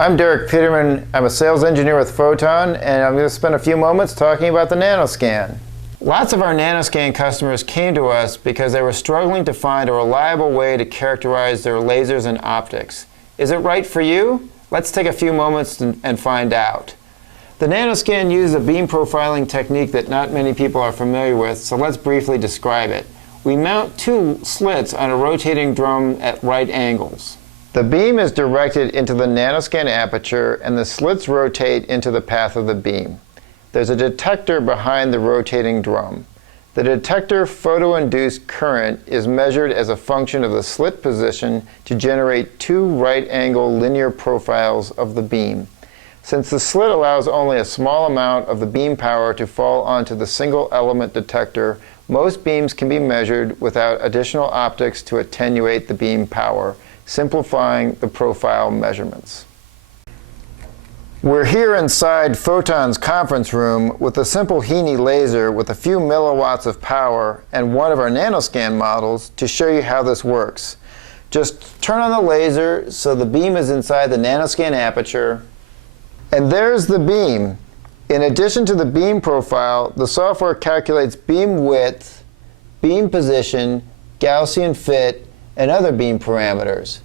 I'm Derek Peterman. I'm a sales engineer with Photon, and I'm going to spend a few moments talking about the NanoScan. Lots of our NanoScan customers came to us because they were struggling to find a reliable way to characterize their lasers and optics. Is it right for you? Let's take a few moments and find out. The NanoScan uses a beam profiling technique that not many people are familiar with, so let's briefly describe it. We mount two slits on a rotating drum at right angles. The beam is directed into the NanoScan aperture, and the slits rotate into the path of the beam. There's a detector behind the rotating drum. The detector photo-induced current is measured as a function of the slit position to generate two right-angle linear profiles of the beam. Since the slit allows only a small amount of the beam power to fall onto the single-element detector, most beams can be measured without additional optics to attenuate the beam power, simplifying the profile measurements. We're here inside Photon's conference room with a simple Heaney laser with a few milliwatts of power and one of our NanoScan models to show you how this works. Just turn on the laser so the beam is inside the NanoScan aperture, and there's the beam. In addition to the beam profile, the software calculates beam width, beam position, Gaussian fit, and other beam parameters.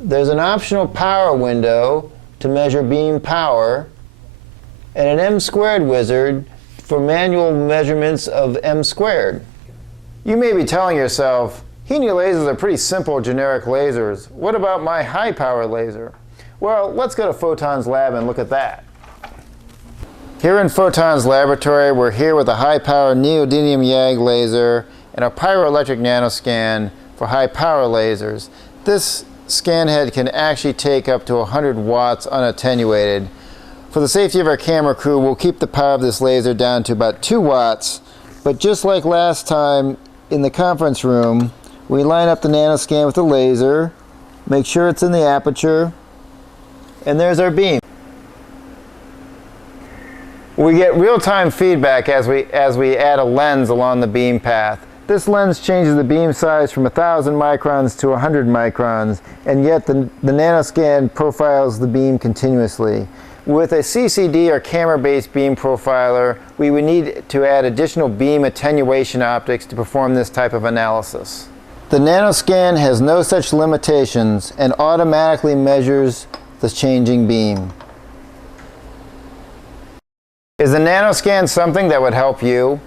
There's an optional power window to measure beam power, and an M-squared wizard for manual measurements of M-squared. You may be telling yourself, Heaney lasers are pretty simple generic lasers. What about my high-power laser? Well, let's go to Photon's lab and look at that. Here in Photon's laboratory, we're here with a high-power neodymium YAG laser and a pyroelectric NanoScan for high-power lasers. This scan head can actually take up to 100 watts unattenuated. For the safety of our camera crew, we'll keep the power of this laser down to about 2 watts, but just like last time in the conference room, we line up the NanoScan with the laser, make sure it's in the aperture, and there's our beam. We get real-time feedback as we add a lens along the beam path. This lens changes the beam size from 1,000 microns to 100 microns, and yet the NanoScan profiles the beam continuously. With a CCD or camera-based beam profiler, we would need to add additional beam attenuation optics to perform this type of analysis. The NanoScan has no such limitations and automatically measures the changing beam. Is the NanoScan something that would help you?